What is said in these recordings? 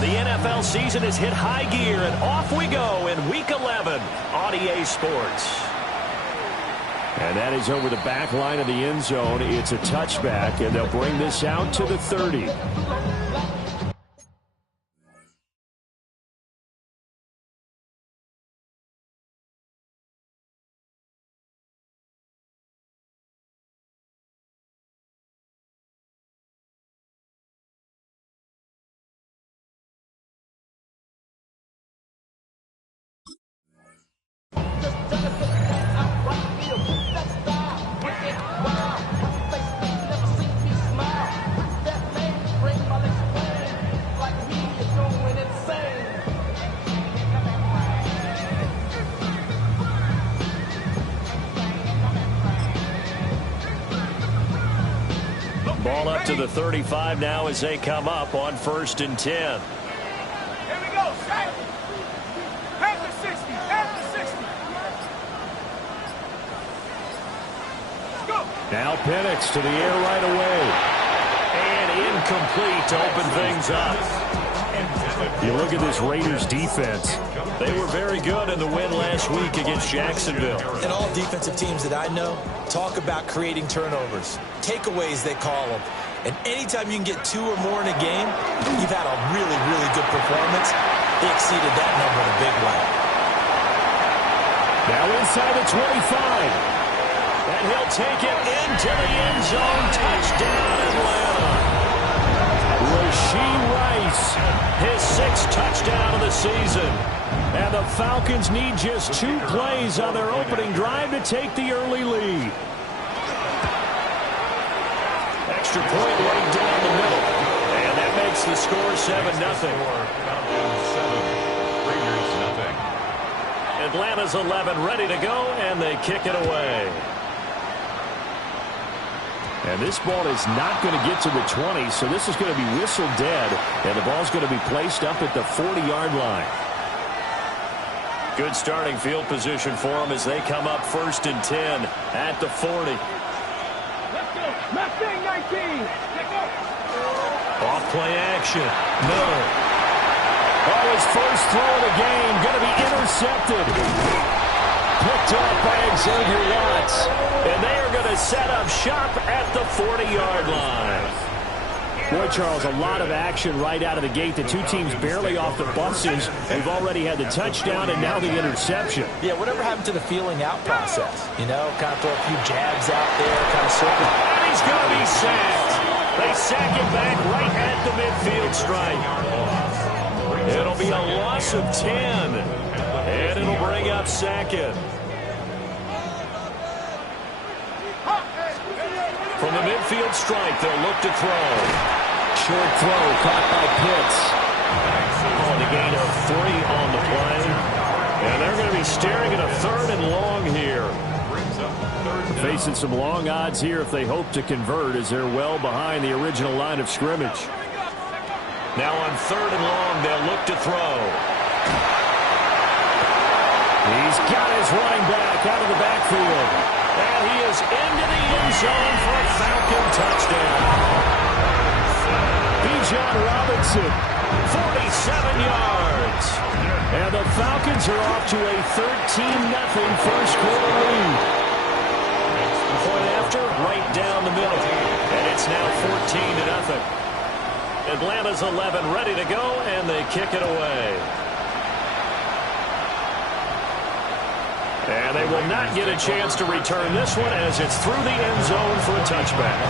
The NFL season has hit high gear, and off we go in Week 11 on EA Sports. And that is over the back line of the end zone. It's a touchback, and they'll bring this out to the 30. Ball up to the 35 now as they come up on 1st and 10. Here we go, set. Head to 60, head to 60. Let's go. Now Penix to the air right away. And incomplete to open things up. You look at this Raiders defense. They were very good in the win last week against Jacksonville. And all defensive teams that I know talk about creating turnovers. Takeaways, they call them. And anytime you can get 2 or more in a game, you've had a really, really good performance. They exceeded that number in a big way. Now inside the 25. And he'll take it into the end zone. Touchdown, Atlanta. Rashee Rice, his 6th touchdown of the season. And the Falcons need just 2 plays on their opening drive to take the early lead. Extra point right down the middle. And that makes the score 7-0. Atlanta's 11 ready to go, and they kick it away. And this ball is not going to get to the 20, so this is going to be whistled dead, and the ball's going to be placed up at the 40-yard line. Good starting field position for them as they come up 1st and 10 at the 40. Let's go. Left thing, 19. Let's go. Off play action. No. Oh, his first throw of the game going to be intercepted. Picked up by Xavier Watts. And they are going to set up shop at the 40-yard line. Boy, Charles, a lot of action right out of the gate. The 2 teams barely off the buses. We've already had the touchdown and now the interception. Yeah, whatever happened to the feeling out process? You know, kind of throw a few jabs out there, kind of circle. And he's going to be sacked. They sack him back right at the midfield stripe. It'll be a loss of 10. And it'll bring up 2nd. From the midfield stripe, they'll look to throw. Short throw caught by Pitts. On the gain of 3 on the play. And they're going to be staring at a 3rd and long here. Facing some long odds here if they hope to convert as they're well behind the original line of scrimmage. Now on 3rd and long, they'll look to throw. He's got his running back out of the backfield. And he is into the end zone for a Falcon touchdown. Bijan Robinson, 47 yards. And the Falcons are off to a 13-0 first quarter lead. Point after, right down the middle. And it's now 14-0. Atlanta's 11 ready to go, and they kick it away. And they will not get a chance to return this one as it's through the end zone for a touchback.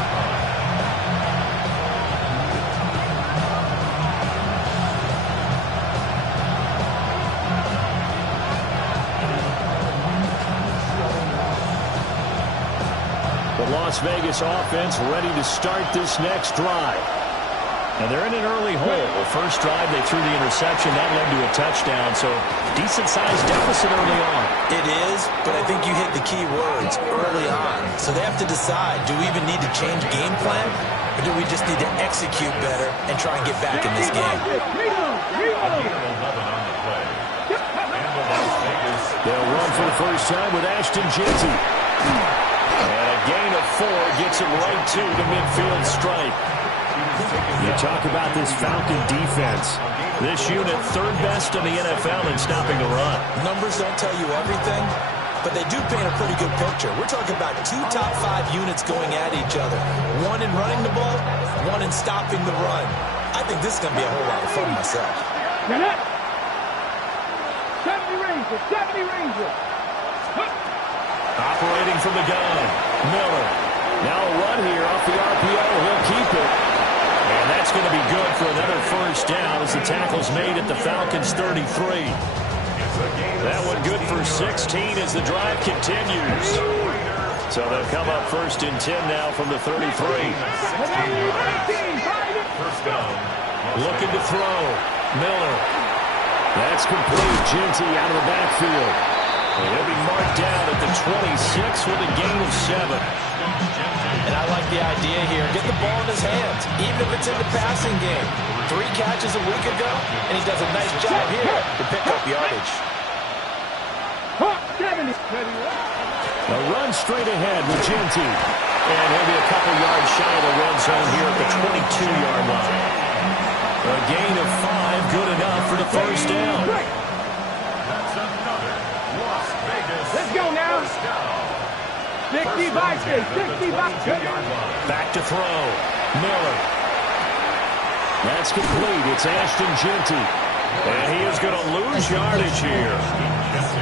The Las Vegas offense ready to start this next drive. And they're in an early hole. First drive, they threw the interception. That led to a touchdown, so decent-sized deficit early on. It is, but I think you hit the key words, early on. So they have to decide, do we even need to change game plan, or do we just need to execute better and try and get back in this game? They'll run for the first time with Ashton Jeanty. And a gain of 4 gets him right to the midfield stripe. You talk about this Falcon defense. This unit, third best in the NFL in stopping the run. Numbers don't tell you everything, but they do paint a pretty good picture. We're talking about 2 top 5 units going at each other. One in running the ball, one in stopping the run. I think this is going to be a whole lot of fun myself. 70 Ranger, 70 Ranger. Operating from the gun, Miller. Now a run here off the RPO. He'll keep it. And that's going to be good for another first down as the tackle's made at the Falcons' 33. That one good for 16 as the drive continues. So they'll come up first and 10 now from the 33. Looking to throw. Miller. That's complete. Ginty out of the backfield. And he'll be marked down at the 26 with a gain of 7. And I like the idea here. Get the ball in his hands, even if it's in the passing game. 3 catches a week ago, and he does a nice job here to pick up yardage. A run straight ahead with Ginty. And he'll be a couple yards shy of the red zone here at the 22-yard line. A gain of 5, good enough for the first down. Let's go now. 60 by 60 by 60. Back to throw. Miller. That's complete. It's Ashton Ginty. And he is going to lose yardage here.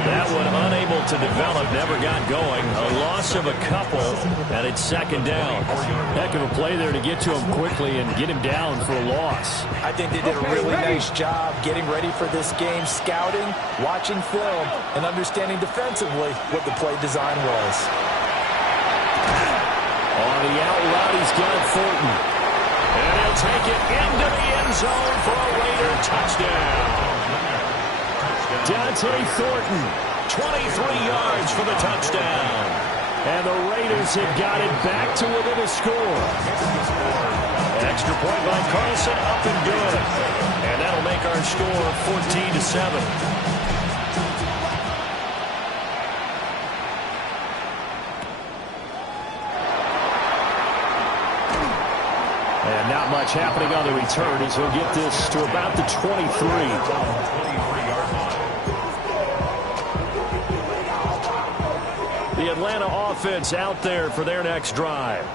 That one unable to develop, never got going. A loss of a couple, and it's second down. Heck of a play there to get to him quickly and get him down for a loss. I think they did a really nice job getting ready for this game, scouting, watching film, and understanding defensively what the play design was. On the out route, he's got Thornton. And he'll take it into the end zone for a Raider touchdown. Dante Thornton, 23 yards for the touchdown. And the Raiders have got it back to within a score. Extra point by Carlson, up and good. And that'll make our score 14-7. And not much happening on the return as he'll get this to about the 23. The Atlanta offense out there for their next drive.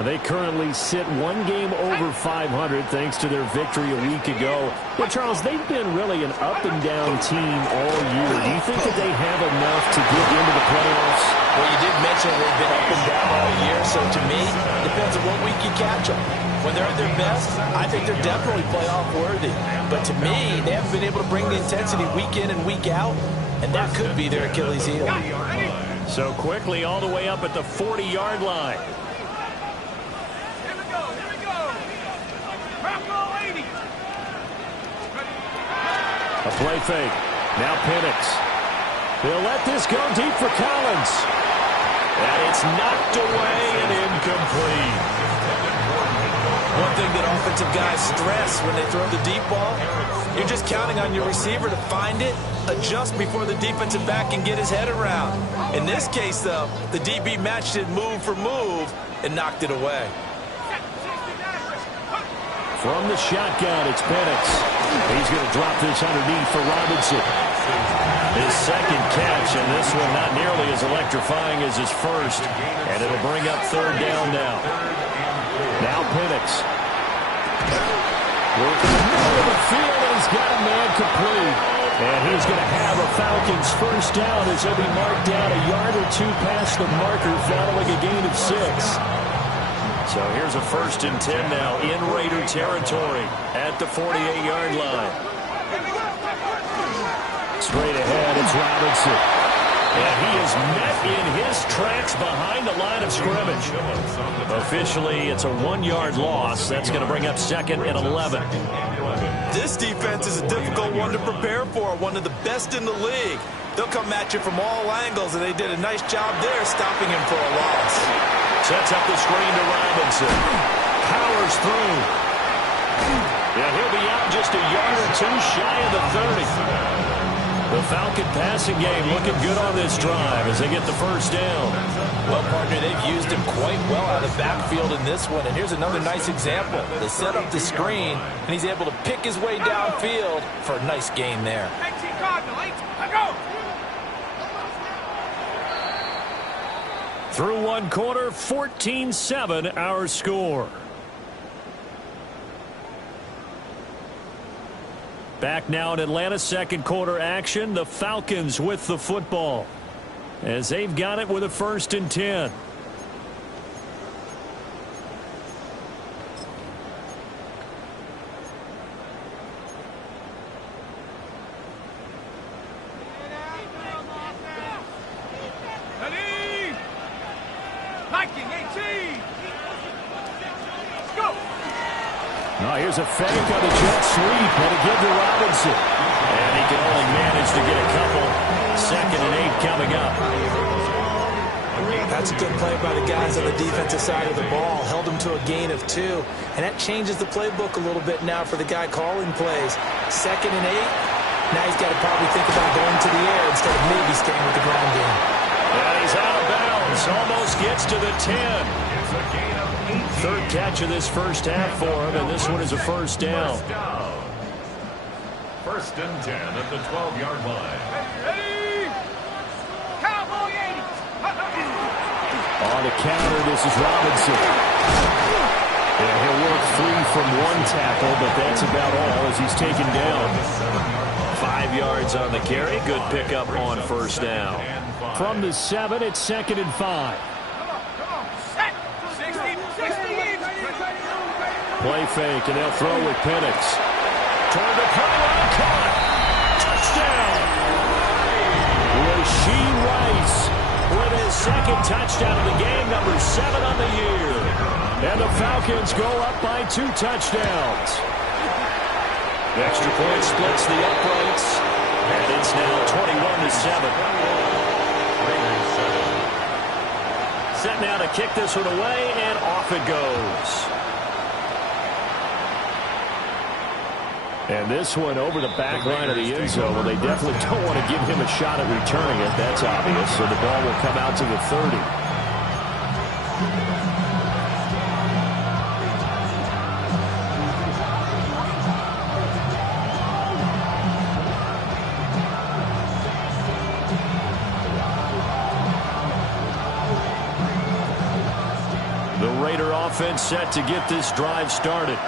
They currently sit 1 game over 500 thanks to their victory a week ago. But, Charles, they've been really an up-and-down team all year. Do you think that they have enough to get into the playoffs? Well, you did mention they've been up and down all year, so to me, depends on what week you catch them. When they're at their best, I think they're definitely playoff worthy. But to me, they haven't been able to bring the intensity week in and week out, and that could be their Achilles heel. So quickly all the way up at the 40-yard line. Here we go, here we go. Purple 80. A play fake. Now Penix. He'll let this go deep for Collins. And it's knocked away and incomplete. One thing that offensive guys stress when they throw the deep ball, you're just counting on your receiver to find it, adjust before the defensive back can get his head around. In this case, though, the DB matched it move for move and knocked it away. From the shotgun, it's Penix. He's going to drop this underneath for Robinson. His second catch, and this one not nearly as electrifying as his first. And it'll bring up third down now. Now Penix. Working the middle of the field, and he's got a man complete. And he's going to have a Falcons first down as he'll be marked down a yard or 2 past the marker following a gain of 6. So here's a 1st and 10 now in Raider territory at the 48-yard line. Straight ahead, it's Robinson. And he is met in his tracks behind the line of scrimmage. Officially, it's a 1-yard loss. That's going to bring up 2nd and 11. This defense is a difficult one to prepare for, one of the best in the league. They'll come at you from all angles, and they did a nice job there stopping him for a loss. Sets up the screen to Robinson. Powers through. And he'll be out just a yard or 2 shy of the 30. The Falcon passing game looking good on this drive as they get the first down. Well, partner, they've used him quite well out of the backfield in this one. And here's another nice example. They set up the screen, and he's able to pick his way downfield for a nice gain there. Through one quarter, 14-7 our score. Back now in Atlanta, second quarter action. The Falcons with the football as they've got it with a 1st and 10. Now here's a fake on the jet sweep. That'll give to Robinson. And he can only manage to get a couple. 2nd and 8 coming up. That's a good play by the guys on the defensive side of the ball. Held him to a gain of 2. And that changes the playbook a little bit now for the guy calling plays. 2nd and 8. Now he's got to probably think about going to the air instead of maybe staying with the ground game. And he's out of bounds. Almost gets to the 10. It's a gain of 18. 3rd catch of this first half for him, and this one is a first down. 1st and 10 at the 12-yard line. Ready? Cowboy 80. On the counter, this is Robinson. And he'll work free from one tackle, but that's about all as he's taken down. 5 yards on the carry. Good pickup on first down. From the 7, it's 2nd and 5. Play fake, and they'll throw with Penix. Toward the pylon, caught. Touchdown! Raaaaaaid Rice with his 2nd touchdown of the game, number 7 on the year. And the Falcons go up by 2 touchdowns. The extra point splits the uprights, and it's now 21-7. Set now to kick this one away, and off it goes. And this one over the back line of the end zone. Well, they definitely don't want to give him a shot at returning it. That's obvious. So the ball will come out to the 30. The Raider offense set to get this drive started.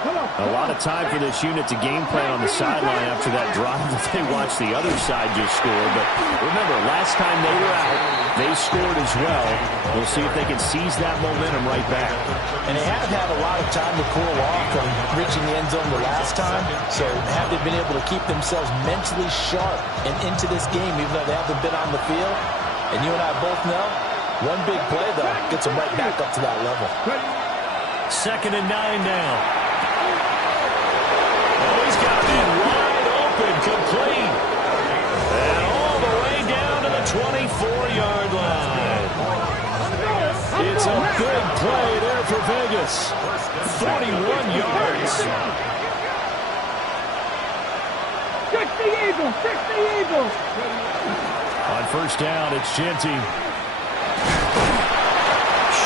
A lot of time for this unit to game plan on the sideline after that drive that they watched the other side just score. But remember, last time they were out, they scored as well. We'll see if they can seize that momentum right back. And they have had a lot of time to cool off from reaching the end zone the last time. So have they been able to keep themselves mentally sharp and into this game, even though they haven't been on the field? And you and I both know, one big play, though, gets them right back up to that level. 2nd and 9 now. Oh, he's got it wide open, complete. And all the way down to the 24-yard line. It's a big play there for Vegas. 41 yards. Fix the Eagles! Fix the Eagles! On first down, it's Genty.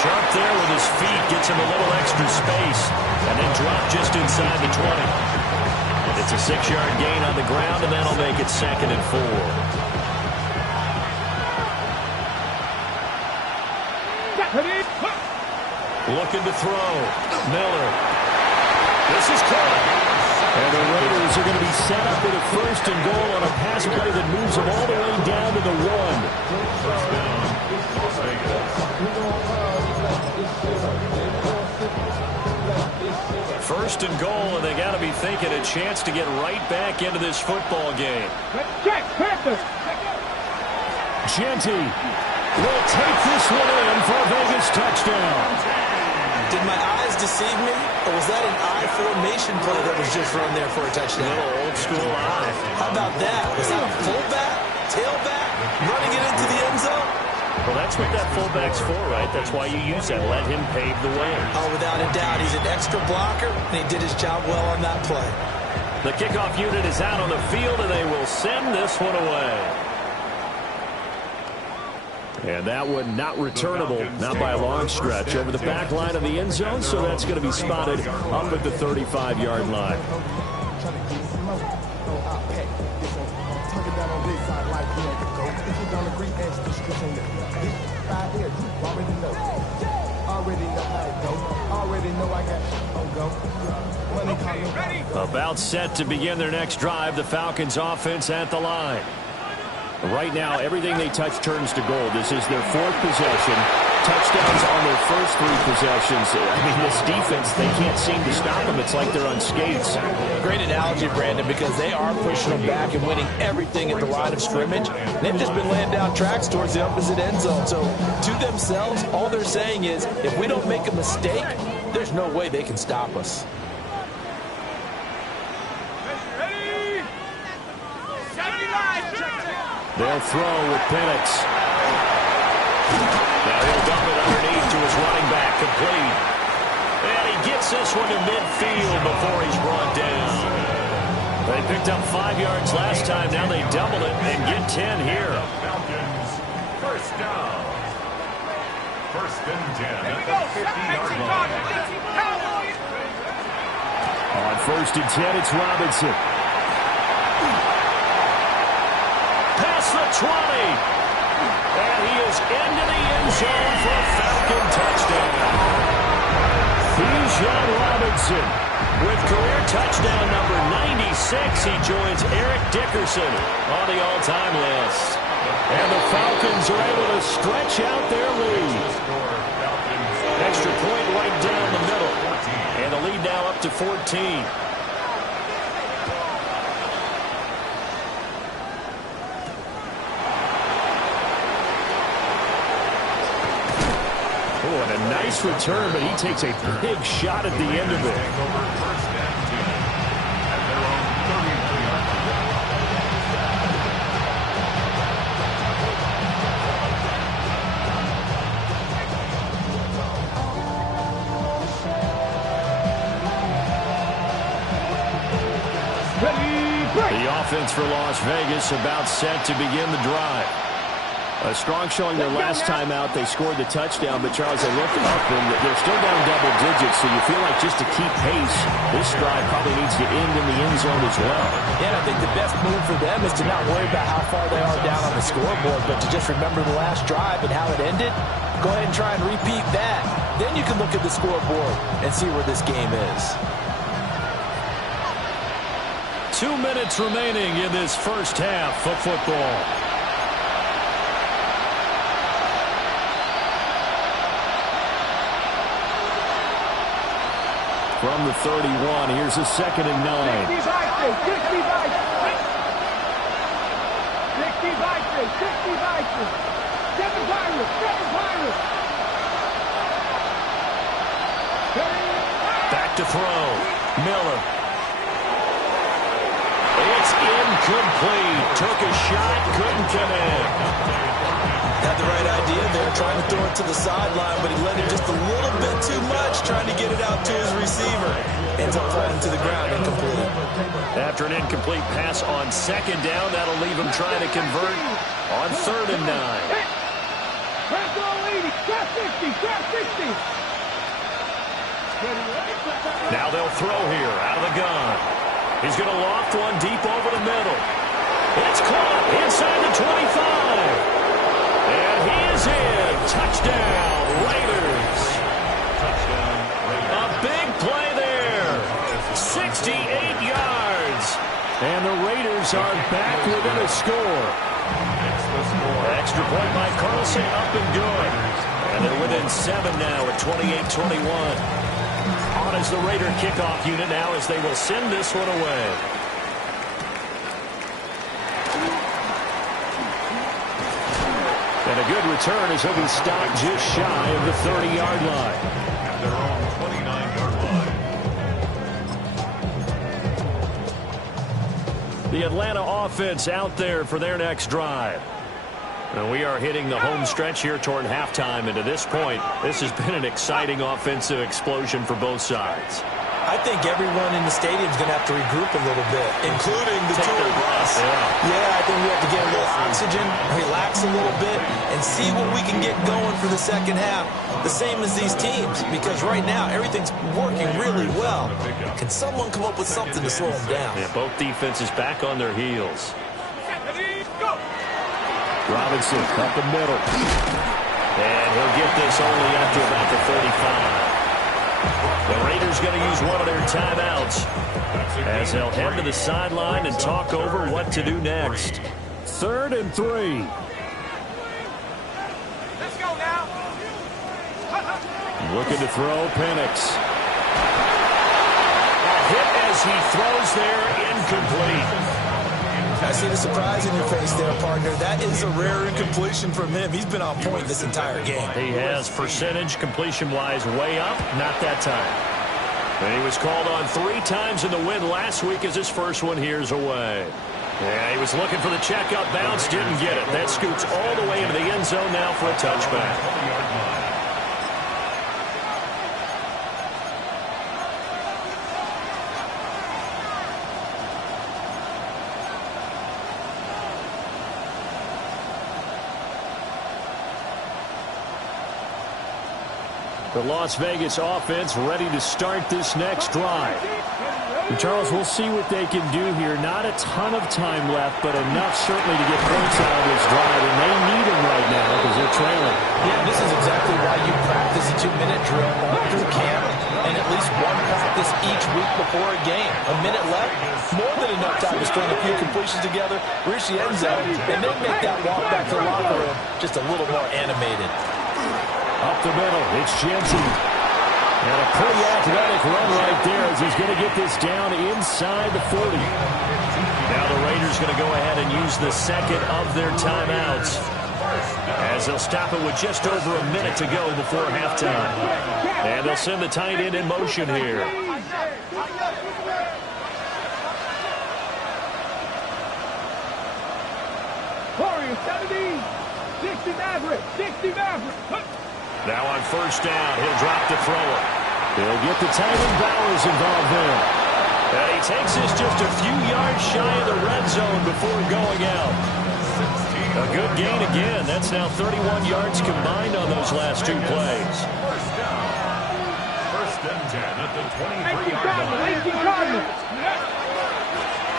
Sharp there with his feet, gets him a little extra space, and then drop just inside the 20. It's a 6-yard gain on the ground, and that'll make it 2nd and 4. Looking to throw. Miller. This is caught. And the Raiders are going to be set up with a 1st and goal on a pass play that moves them all the way down to the 1. 1st and goal, and they got to be thinking a chance to get right back into this football game. Check, Panthers! Genty will take this one in for a Vegas touchdown. Did my eyes deceive me, or was that an I formation play that was just run there for a touchdown? Little old school eye. How about that? Was that a fullback, tailback, running it into the end zone? Well, that's what that fullback's for, right? That's why you use that. Let him pave the way. Oh, without a doubt. He's an extra blocker, and he did his job well on that play. The kickoff unit is out on the field, and they will send this one away. And that one not returnable, not by a long stretch, over the back line of the end zone, so that's going to be spotted up at the 35-yard line. About set to begin their next drive, the Falcons offense at the line. Right now, everything they touch turns to gold. This is their fourth possession. Touchdowns on their first three possessions. I mean, this defense, they can't seem to stop them. It's like they're on skates. Great analogy, Brandon, because they are pushing them back and winning everything at the line of scrimmage. They've just been laying down tracks towards the opposite end zone. So, to themselves, all they're saying is, if we don't make a mistake, there's no way they can stop us. They'll throw with Penix. Now he'll dump it underneath to his running back, complete. And he gets this one to midfield before he's brought down. They picked up 5 yards last time. Now they double it and get 10 here. Falcons, first down. First and 10 at the 50-yard line. On first and 10, it's Robinson. Past the 20. And he is into the end zone for a Falcon touchdown. Bijan Robinson with career touchdown number 96. He joins Eric Dickerson on the all-time list. And the Falcons are able to stretch out their lead. Extra point right down the middle. And the lead now up to 14. Oh, and a nice return, but he takes a big shot at the end of it. The offense for Las Vegas about set to begin the drive. A strong showing their last time out. They scored the touchdown, but Charles, they looked up and they're still down double digits, so you feel like just to keep pace, this drive probably needs to end in the end zone as well. Yeah, and I think the best move for them is to not worry about how far they are down on the scoreboard, but to just remember the last drive and how it ended. Go ahead and try and repeat that. Then you can look at the scoreboard and see where this game is. 2 minutes remaining in this first half of football. From the 31, here's a 2nd and 9. Back to throw. Miller. It's incomplete. Took a shot, couldn't connect. Had the right idea there, trying to throw it to the sideline, but he let it just a little bit too much, trying to get it out to his receiver. Ends up falling to the ground, incomplete. After an incomplete pass on 2nd down, that'll leave him trying to convert on 3rd and 9. Now they'll throw here out of the gun. He's going to loft one deep over the middle. It's caught inside the 25. And he is in. Touchdown, Raiders. A big play there. 68 yards. And the Raiders are back within a score. Extra point by Carlson, up and good. And they're within 7 now at 28-21. On as the Raider kickoff unit now as they will send this one away. And a good return as he'll be stopped just shy of the 30-yard line. At their own 29-yard line. The Atlanta offense out there for their next drive. And we are hitting the home stretch here toward halftime. And to this point, this has been an exciting offensive explosion for both sides. I think everyone in the stadium is going to have to regroup a little bit, including the two of us. Yeah, I think we have to get a little oxygen, relax a little bit, and see what we can get going for the second half. The same as these teams, because right now everything's working really well. Can someone come up with something to slow them down? Yeah, both defenses back on their heels. Robinson up the middle. And he'll get this only after about the 35. The Raiders going to use one of their timeouts as they'll head to the sideline and talk over what to do next. 3rd and 3. Let's go now. Looking to throw, Penix. A hit as he throws there, incomplete. I see the surprise in your face there, partner. That is a rare incompletion from him. He's been on point this entire game. He has percentage completion-wise way up, not that time. And he was called on 3 times in the win last week as his first one here's away. Yeah, he was looking for the checkup bounce, didn't get it. That scoots all the way into the end zone now for a touchback. The Las Vegas offense ready to start this next drive. And Charles, we'll see what they can do here. Not a ton of time left, but enough certainly to get points out of this drive, and they need them right now because they're trailing. Yeah, this is exactly why you practice a 2-minute drill through camp, and at least one practice each week before a game. A minute left, more than enough time to string a few completions together, reach the end zone, and then make that walk back to the locker room just a little more animated. Up the middle, it's Jensen. And a pretty athletic run right there as he's going to get this down inside the 40. Now the Raiders going to go ahead and use the second of their timeouts as they'll stop it with just over a minute to go before halftime. And they'll send the tight end in motion here. Warriors, 70, 60 Maverick, 60 Maverick. Now on first down, he'll drop to throw it. He'll get the tight end Bowers involved there. And he takes this just a few yards shy of the red zone before going out. A good gain again. That's now 31 yards combined on those last 2 plays. First and 10 at the 23-yard line.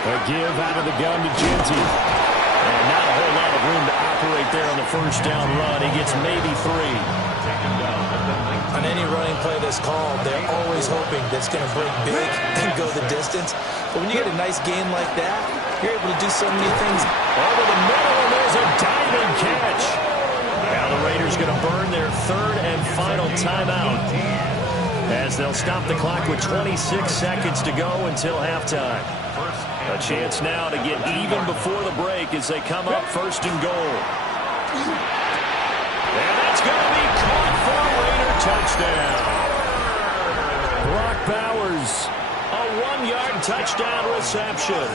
A give out of the gun to Genty. And not a whole lot of room to operate there on the first down run. He gets maybe 3. On any running play that's called, they're always hoping that it's going to break big and go the distance. But when you get a nice gain like that, you're able to do so many things. Over the middle, and there's a diving catch. Now the Raiders going to burn their 3rd and final timeout as they'll stop the clock with 26 seconds to go until halftime. A chance now to get even before the break as they come up 1st and goal. And that's going to be caught for a Raider touchdown. Brock Bowers, a 1-yard touchdown reception.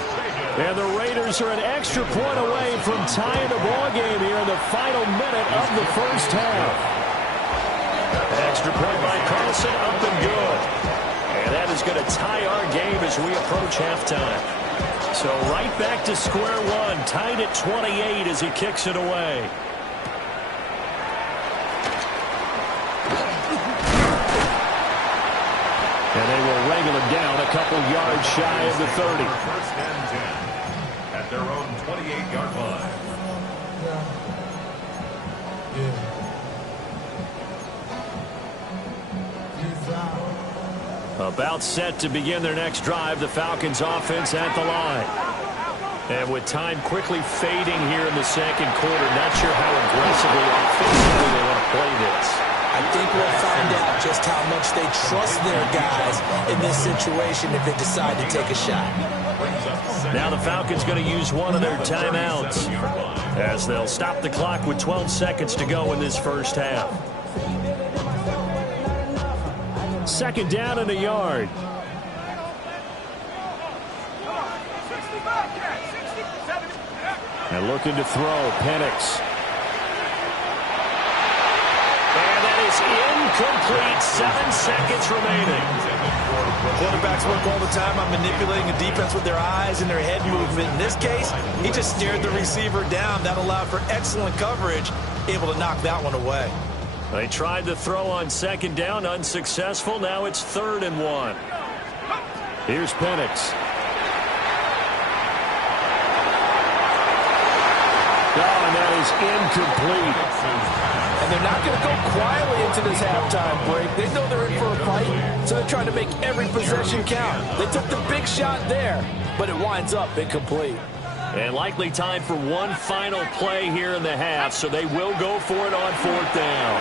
And the Raiders are an extra point away from tying the ball game here in the final minute of the first half. An extra point by Carlson, up and good. And that is going to tie our game as we approach halftime. So right back to square one, tied at 28 as he kicks it away. And they will wrangle him down a couple yards shy of the 30. First and 10 at their own 28-yard line. About set to begin their next drive, the Falcons offense at the line. And with time quickly fading here in the second quarter, not sure how aggressively offensively they want to play this. I think we'll find out just how much they trust their guys in this situation if they decide to take a shot. Now the Falcons going to use one of their timeouts as they'll stop the clock with 12 seconds to go in this first half. 2nd down and a yard. And looking to throw, Penix. And that is incomplete. 7 seconds remaining. Quarterbacks work all the time on manipulating a defense with their eyes and their head movement. In this case, he just stared the receiver down. That allowed for excellent coverage, able to knock that one away. They tried to throw on 2nd down, unsuccessful. Now it's 3rd and 1. Here's Penix. Oh, and that is incomplete. And they're not going to go quietly into this halftime break. They know they're in for a fight, so they're trying to make every possession count. They took the big shot there, but it winds up incomplete. And likely time for one final play here in the half, so they will go for it on 4th down.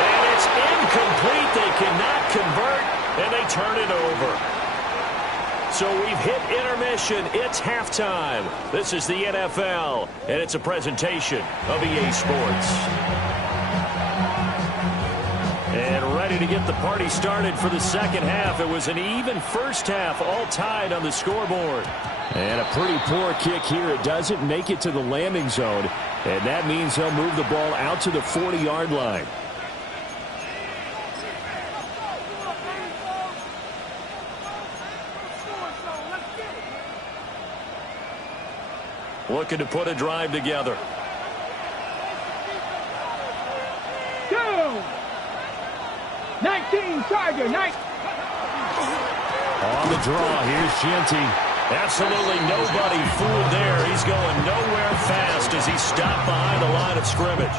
And it's incomplete. They cannot convert, and they turn it over. So we've hit intermission. It's halftime. This is the NFL, and it's a presentation of EA Sports. And ready to get the party started for the second half. It was an even first half, all tied on the scoreboard. And a pretty poor kick here. It doesn't make it to the landing zone, and that means they'll move the ball out to the 40-yard line. Looking to put a drive together. 19, Tiger, 19. On the draw, here's Genty. Absolutely nobody fooled there. He's going nowhere fast as he stopped behind the line of scrimmage.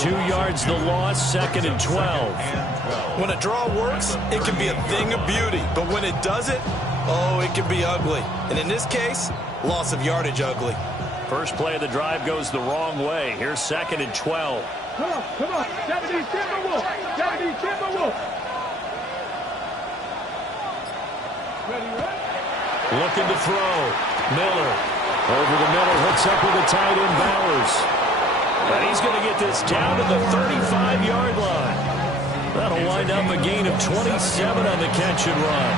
2 yards the loss, 2nd and 12. When a draw works, it can be a thing of beauty. But when it doesn't, oh, it can be ugly. And in this case, loss of yardage ugly. First play of the drive goes the wrong way. Here's 2nd and 12. Come on. 70 Timberwolf. 70 Timberwolf. Ready? Looking to throw. Miller. Over the middle, hooks up with the tight end Bowers. And he's going to get this down to the 35-yard line. That'll wind up a gain of 27 on the catch and run.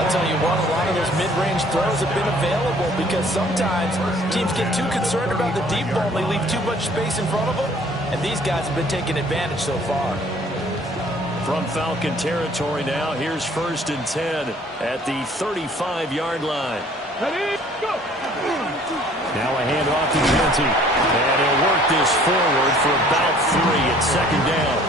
I'll tell you what, a lot of those mid-range throws have been available because sometimes teams get too concerned about the deep ball and they leave too much space in front of them, and these guys have been taking advantage so far. From Falcon territory now, here's 1st and 10 at the 35-yard line. Ready, go! Now a handoff to Genty, and he'll work this forward for about 3 at 2nd down.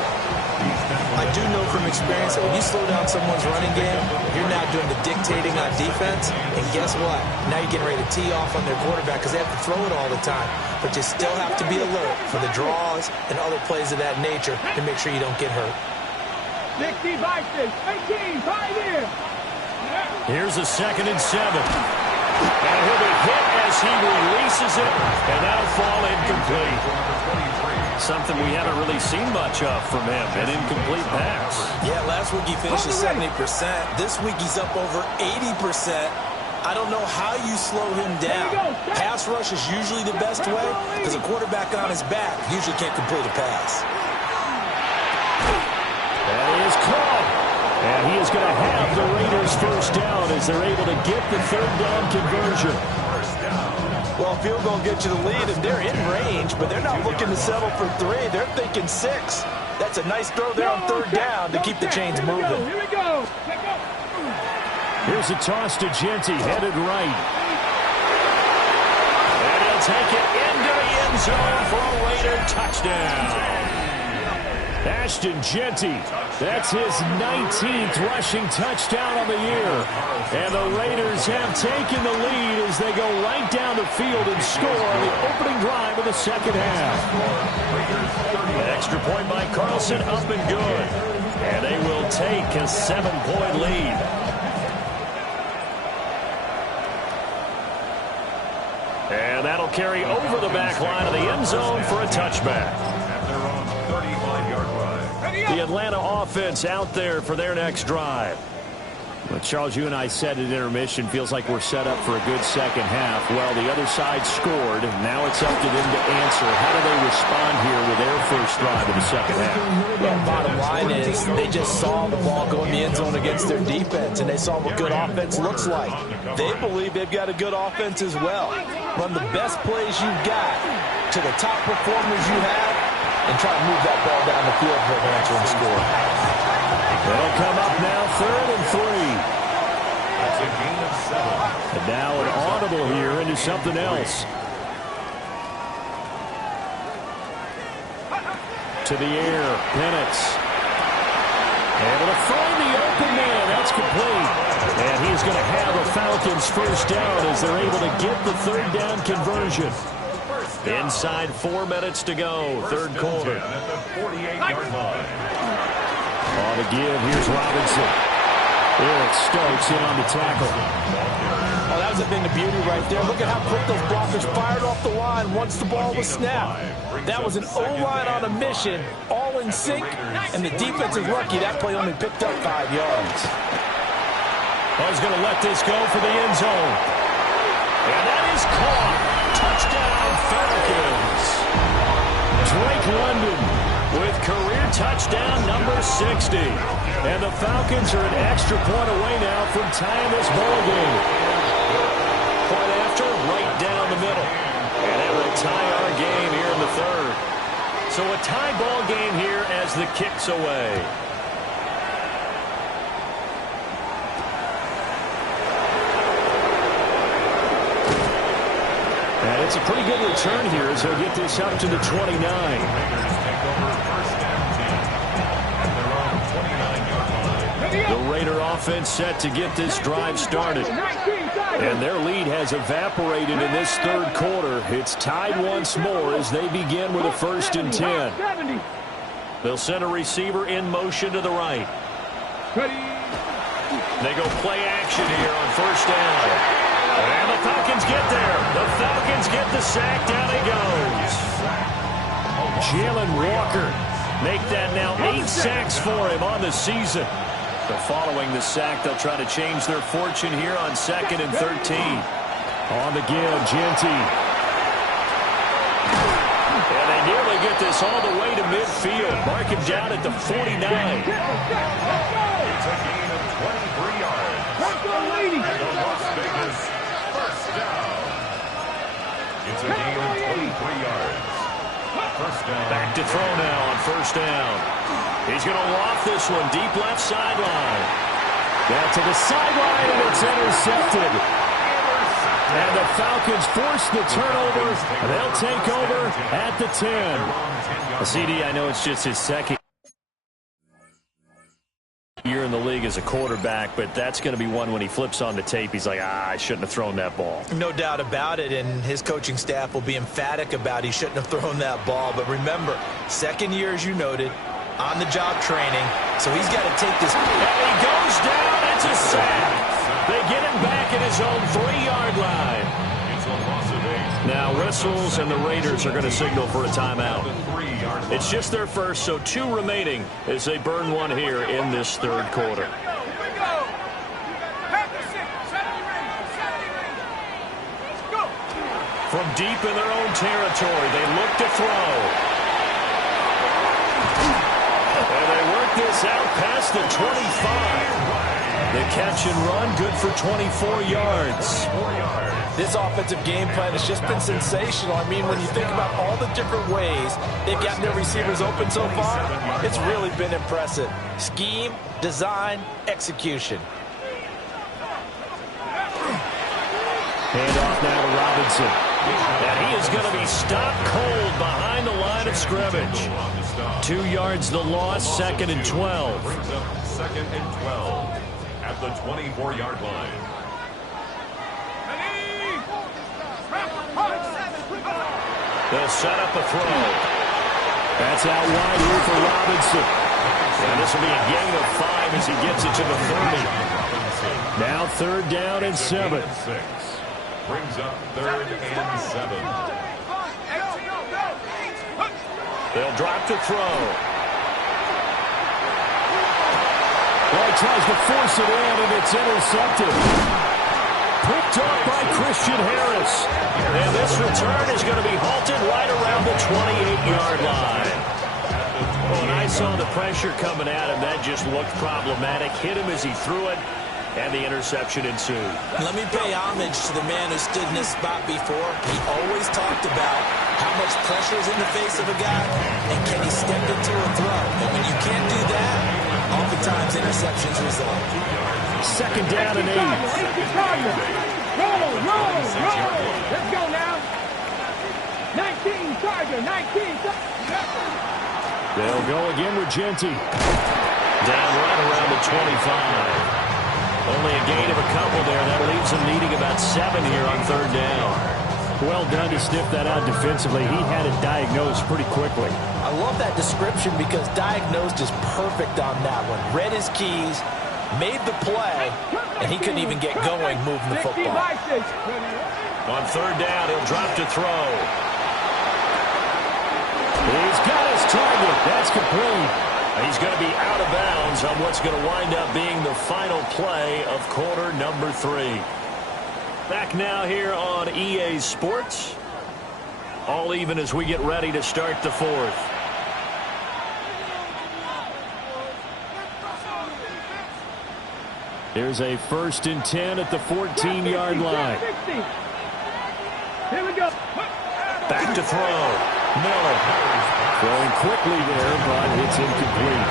I do know from experience that when you slow down someone's running game, you're now doing the dictating on defense. And guess what? Now you're getting ready to tee off on their quarterback because they have to throw it all the time. But you still have to be alert for the draws and other plays of that nature to make sure you don't get hurt. 60, Vikings, 18, right here. Here's a 2nd and 7. And he'll be hit as he releases it, and that'll fall incomplete. Something we haven't really seen much of from him, an incomplete pass. Yeah, last week he finished at 70%. This week he's up over 80%. I don't know how you slow him down. Pass rush is usually the best way because a quarterback on his back usually can't complete a pass. That is caught. And he is going to have the Raiders first down as they're able to get the 3rd down conversion. Well, field goal gets you the lead, and they're in range, but they're not looking to settle for 3. They're thinking 6. That's a nice throw there on 3rd down to keep the chains moving. Here we go. Here's a toss to Genty, headed right. And he'll take it into the end zone for a Raider touchdown. Ashton Genty, that's his 19th rushing touchdown of the year. And the Raiders have taken the lead as they go right down the field and score on the opening drive of the second half. An extra point by Carlson, up and good. And they will take a 7-point lead. And that'll carry over the back line of the end zone for a touchback. The Atlanta offense out there for their next drive. Well, Charles, you and I said at intermission, feels like we're set up for a good second half. Well, the other side scored. Now it's up to them to answer. How do they respond here with their first drive of the second half? Well, bottom line is they just saw the ball go in the end zone against their defense, and they saw what good offense looks like. They believe they've got a good offense as well. Run the best plays you've got to the top performers you have and try to move that ball down the field for an answering score. They'll come up now 3rd and 3. That's a gain of 7. And now an audible here into something else. To the air, Penix. Able to find the open man. That's complete. And he's going to have a Falcons first down as they're able to get the 3rd down conversion. Inside 4 minutes to go, 3rd quarter. At the 48-yard line. On the give, here's Robinson. Eric Stokes in on the tackle. Oh, that was a thing of beauty right there. Look at how quick those blockers fired off the line once the ball was snapped. That was an O-line on a mission, all in sync, and the defense is lucky that play only picked up 5 yards. Oh, he's going to let this go for the end zone. And that is caught. Touchdown, Falcons. Drake London with career touchdown number 60. And the Falcons are an extra point away now from tying this ball game. Point after, right down the middle. And it will tie our game here in the 3rd. So a tie ball game here as the kick's away. And it's a pretty good return here as they'll get this up to the 29. The Raider offense set to get this drive started. And their lead has evaporated in this 3rd quarter. It's tied once more as they begin with a 1st and 10. They'll send a receiver in motion to the right. They go play action here on 1st down. And the Falcons get there. The Falcons get the sack. Down he goes. Jalen Walker make that now 8 sacks for him on the season. So following the sack, they'll try to change their fortune here on 2nd and 13. On the give, Genty. And they nearly get this all the way to midfield. Mark him down at the 49. It's a gain of 23 yards. And the Las Vegas first down. It's a gain of 23 yards. First down. Back to throw now on 1st down. He's going to loft this one deep left sideline. Down to the sideline, and it's intercepted. And the Falcons force the turnover. They'll take over at the 10. CD, I know it's just his 2nd year in the league as a quarterback, but that's going to be one when he flips on the tape. He's like, I shouldn't have thrown that ball. No doubt about it, and his coaching staff will be emphatic about he shouldn't have thrown that ball. But remember, 2nd year, as you noted, on-the-job training, so he's got to take this. And he goes down. It's a sack. They get him back at his own 3-yard line. Now whistles, and the Raiders are going to signal for a timeout. It's just their first, so 2 remaining as they burn one here in this 3rd quarter. From deep in their own territory, they look to throw. And they work this out past the 25. The catch and run, good for 24 yards. This offensive game plan has just been sensational. I mean, when you think about all the different ways they've gotten their receivers open so far, it's really been impressive. Scheme, design, execution. Hand off now to Robinson. And he is going to be stopped cold behind the line of scrimmage. 2 yards the loss, 2nd and 12. 2nd and 12 at the 24-yard line. They'll set up a throw. That's out wide here for Robinson. And this will be a gain of 5 as he gets it to the 30. Now 3rd down and 7. Brings up 3rd and 7. They'll drop to throw. Well, he tries to force it in, and it's intercepted. Picked up by Christian Harris. And this return is going to be halted right around the 28-yard line. When I saw the pressure coming at him, that just looked problematic. Hit him as he threw it. and the interception ensued. Let me pay homage to the man who stood in this spot before. He always talked about how much pressure is in the face of a guy, and can he step into a throw. And when you can't do that, oftentimes interceptions result. Second down and 8. Roll. Let's go now. 19, Charger, 19. They'll go again with Genty. Down right around the 25. Only a gain of a couple there. That leaves him needing about 7 here on third down. Well done to sniff that out defensively. He had it diagnosed pretty quickly. I love that description because diagnosed is perfect on that one. Read his keys, made the play, and he couldn't even get going moving the football. On third down, he'll drop to throw. He's got his target. That's complete. He's going to be out of bounds on what's going to wind up being the final play of quarter number 3. Back now here on EA Sports. All even as we get ready to start the fourth. Here's a 1st and 10 at the 14-yard line. Here we go. Back to throw. Miller. Throwing quickly there, but it's incomplete.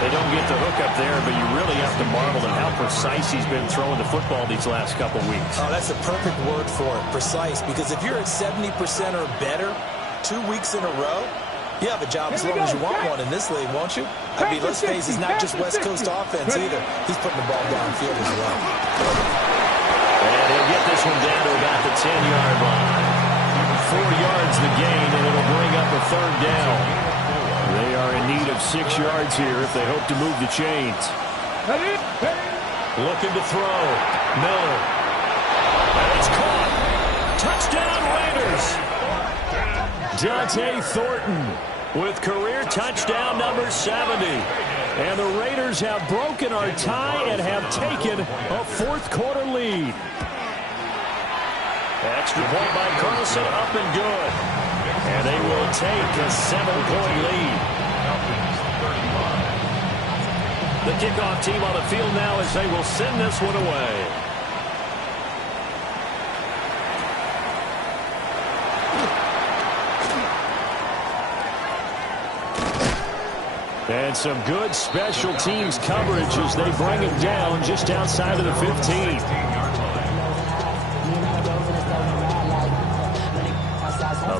They don't get the hook up there, but you really have to marvel at how precise he's been throwing the football these last couple weeks. Oh, that's the perfect word for it, precise, because if you're at 70% or better 2 weeks in a row, you have a job as long as you want one in this league, won't you? I mean, let's face it, it's not just West Coast offense either. He's putting the ball downfield as well. And he'll get this one down to about the 10-yard line. 4 yards the gain, and it'll bring up a third down. They are in need of 6 yards here if they hope to move the chains. Looking to throw. Miller. And it's caught. Touchdown Raiders. Dante Thornton with career touchdown number 70. And the Raiders have broken our tie and have taken a fourth-quarter lead. Extra point by Carlson, up and good. And they will take a 7-point lead. The kickoff team on the field now as they will send this one away. And some good special teams coverage as they bring him down just outside of the 15.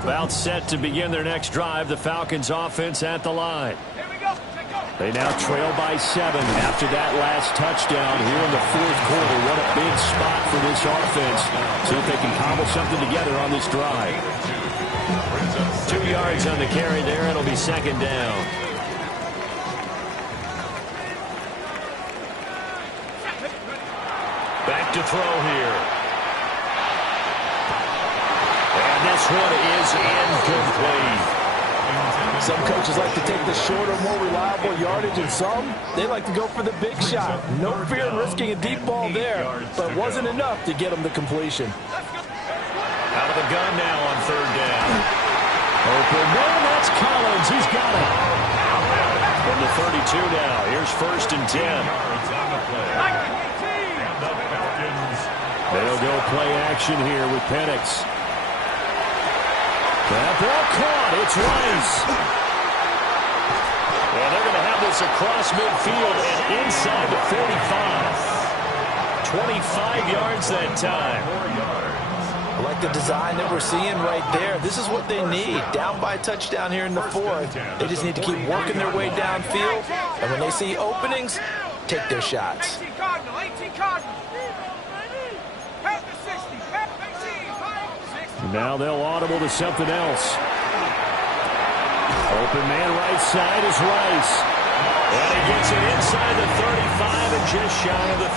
About set to begin their next drive, the Falcons offense at the line. They now trail by 7 after that last touchdown here in the fourth quarter. What a big spot for this offense. See if they can cobble something together on this drive. 2 yards on the carry there. It'll be second down. Back to throw here. And this one is incomplete. Some coaches like to take the shorter, more reliable yardage, and some, they like to go for the big shot. No fear in risking a deep ball there, but it wasn't enough to get them the completion. Out of the gun now on third down. Open man, that's Collins. He's got it. From the 32 now. Here's 1st and 10. They'll go play action here with Penix. That ball caught. It's Rice. Well, they're going to have this across midfield and inside the 45. 25 yards that time. I like the design that we're seeing right there. This is what they need. Down by a touchdown here in the fourth. They just need to keep working their way downfield. And when they see openings, take their shots. 18 Cardinal, 18 Cardinal. Now they'll audible to something else. Open man right side is Rice. And he gets it inside the 35 and just shy of the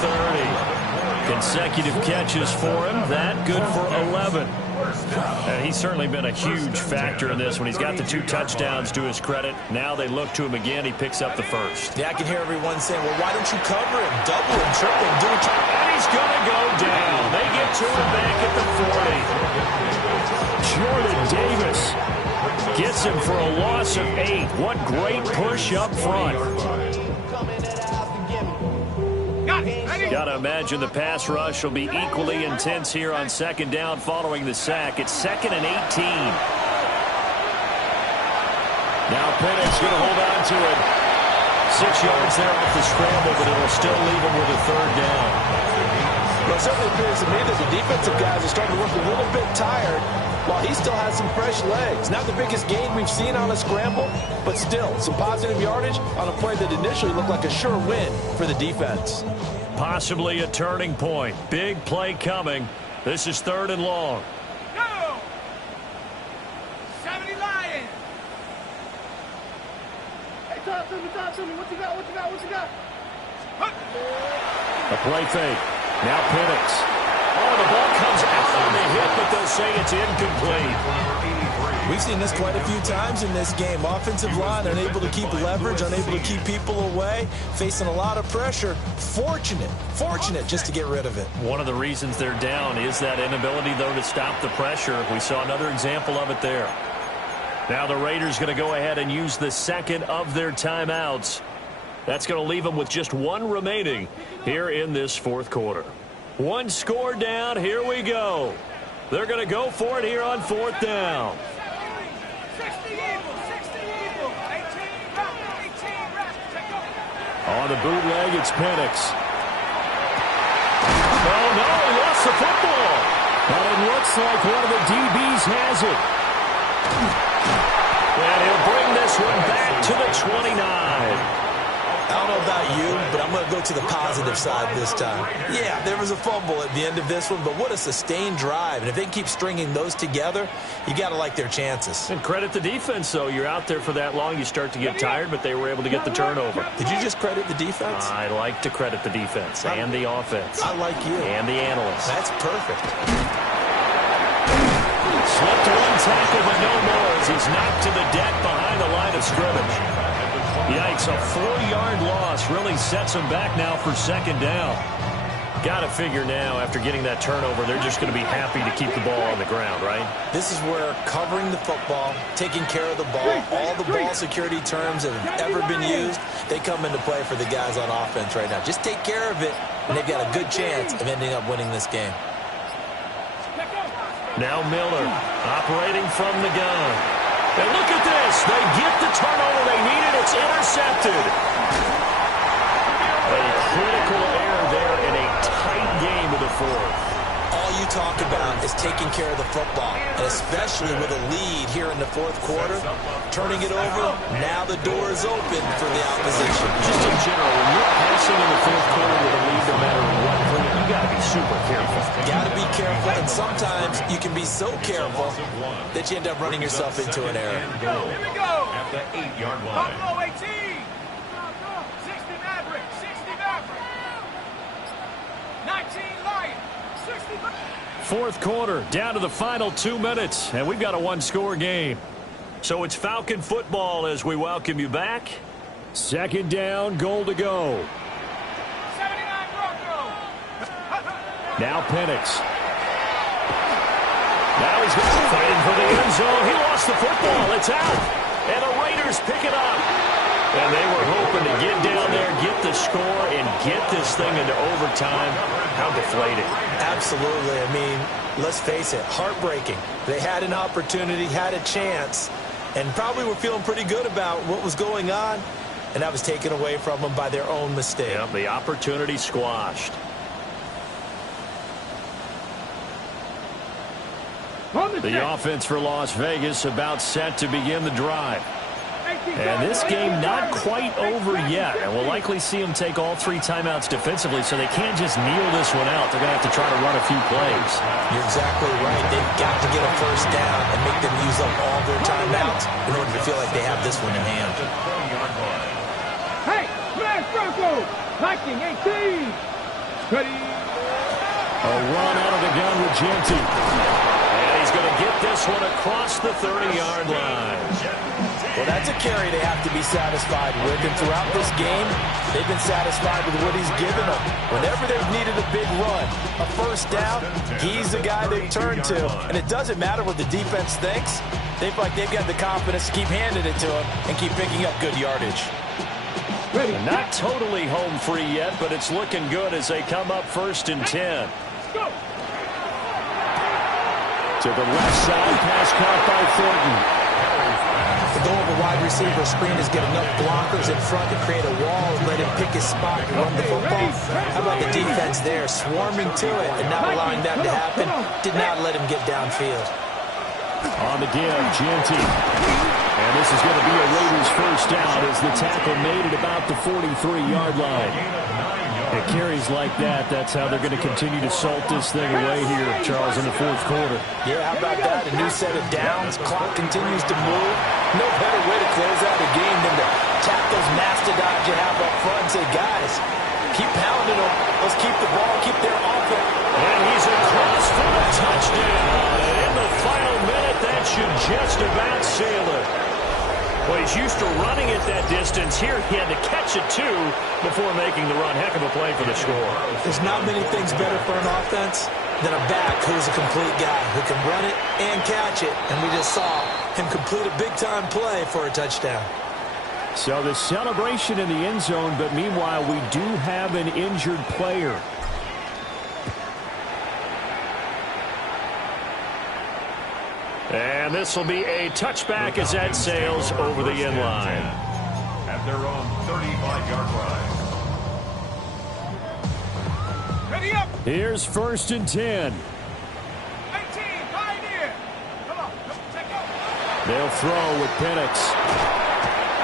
30. Consecutive catches for him. That good for 11. And he's certainly been a huge factor in this when he's got the 2 touchdowns to his credit. Now they look to him again. He picks up the first. Yeah, I can hear everyone saying, well, why don't you cover him? Double him, triple him, do what you... And he's going to go down. They get to him back at the 40. Jordan Davis gets him for a loss of 8. What great push up front. Got to imagine the pass rush will be equally intense here on second down following the sack. It's 2nd and 18. Now Penix going to hold on to it. 6 yards there off the scramble, but it'll still leave him with a 3rd down. Well, it certainly appears to me that the defensive guys are starting to look a little bit tired while he still has some fresh legs. Not the biggest gain we've seen on a scramble, but still some positive yardage on a play that initially looked like a sure win for the defense. Possibly a turning point. Big play coming. This is 3rd and long. Go! 70 Lions. Hey, talk to me. What you got? A play fake. Now Penix. Oh, the ball comes out on the hit, but they'll say it's incomplete. We've seen this quite a few times in this game. Offensive line unable to keep leverage, unable to keep people away, facing a lot of pressure. Fortunate just to get rid of it. One of the reasons they're down is that inability, though, to stop the pressure. We saw another example of it there. Now the Raiders going to go ahead and use the 2nd of their timeouts. That's going to leave them with just 1 remaining here in this 4th quarter. 1 score down. Here we go. They're going to go for it here on 4th down. 60 Eagles. 18 reps. On the bootleg, it's Penix. Oh, no, he lost the football. But it looks like one of the DBs has it. And he'll bring this one back to the 29. I don't know about you, but I'm going to go to the positive side this time. Yeah, there was a fumble at the end of this one, but what a sustained drive. And if they keep stringing those together, you got to like their chances. And credit the defense, though. You're out there for that long, you start to get tired, but they were able to get the turnover. Did you just credit the defense? I like to credit the defense and the offense. I like you. And the analysts. That's perfect. Slipped 1 tackle, but no more as he's knocked to the deck behind the line of scrimmage. Yikes, a 4-yard loss really sets them back now for 2nd down. Got to figure now, after getting that turnover, they're just going to be happy to keep the ball on the ground, right? This is where covering the football, taking care of the ball, all the ball security terms that have ever been used, they come into play for the guys on offense right now. Just take care of it, and they've got a good chance of ending up winning this game. Now Miller operating from the gun. And look at this. They get the turnover they needed. It's intercepted. A critical error there in a tight game of the 4th. All you talk about is taking care of the football, and especially with a lead here in the 4th quarter. Turning it over, now the door is open for the opposition. Just in general, when you're passing in the 4th quarter with a lead, no matter what point, you got to be super careful. Got to be careful, and sometimes you can be so careful that you end up running yourself into an error. Here we go. At the 8-yard line. Buffalo 18. 60 Maverick. 60 Maverick. 19 Lions. 60 Maverick. 4th quarter, down to the final 2 minutes, and we've got a 1-score game. So it's Falcon football as we welcome you back. 2nd down, goal to go. 79 Bronco. Now Penix. Now he's fighting for the end zone. He lost the football. It's out. And the Raiders pick it up. And they were hoping to get down there, get the score, and get this thing into overtime. How deflated. Absolutely. I mean, let's face it, heartbreaking. They had an opportunity, had a chance, and probably were feeling pretty good about what was going on, and that was taken away from them by their own mistake. Yeah, the opportunity squashed. The offense for Las Vegas about set to begin the drive. And this game not quite over yet. And we'll likely see them take all 3 timeouts defensively, so they can't just kneel this one out. They're going to have to try to run a few plays. You're exactly right. They've got to get a first down and make them use up all their timeouts in order to feel like they have this one in hand. Hey, smash Bronco! Viking 18! Ready? A run out of the gun with Genty. And he's going to get this one across the 30-yard line. Well, that's a carry they have to be satisfied with. And throughout this game, they've been satisfied with what he's given them. Whenever they've needed a big run, a first down, he's the guy they've turned to. And it doesn't matter what the defense thinks. They feel like they've got the confidence to keep handing it to him and keep picking up good yardage. Ready. Not totally home free yet, but it's looking good as they come up 1st and 10. Go. To the left side, pass caught by Thornton. The goal of a wide receiver screen is get enough blockers in front to create a wall and let him pick his spot and run the football. How about the defense there, swarming to it and not allowing that to happen? Did not let him get downfield. On the give, Genty. And this is going to be a Raiders first down as the tackle made it about the 43-yard line. It carries like that. That's how they're going to continue to salt this thing away here, Charles, in the 4th quarter. Yeah, how about that? A new set of downs. Clock continues to move. No better way to close out a game than to tap those mastodons you have up front and say, guys, keep pounding them. Let's keep the ball, keep their offense. And he's across for the touchdown. And in the final minute, that should just about seal it. Well, he's used to running it that distance. Here he had to catch it, too, before making the run. Heck of a play for the score. There's not many things better for an offense than a back who's a complete guy who can run it and catch it. And we just saw him complete a big-time play for a touchdown. So the celebration in the end zone, but meanwhile, we do have an injured player. And this will be a touchback as that sails over the end line. At their own 35-yard line. Ready up. Here's 1st and 10. 19, pioneer. Come on, take off. They'll throw with Penix.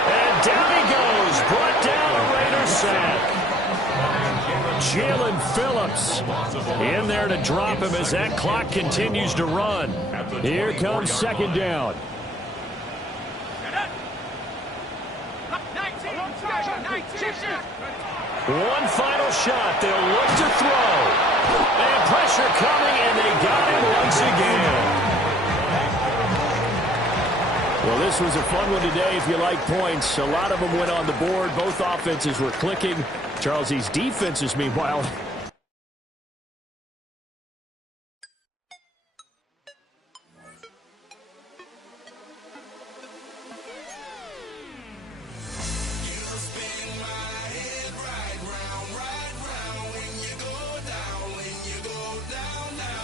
And down he goes. Brought down a Raider sack. Jalen Phillips in there to drop him as that clock continues to run. Here comes 2nd down. 19. One final shot. They'll look to throw. And pressure coming, and they got him once again. Well, this was a fun one today if you like points. A lot of them went on the board. Both offenses were clicking. Charles, these defenses, meanwhile,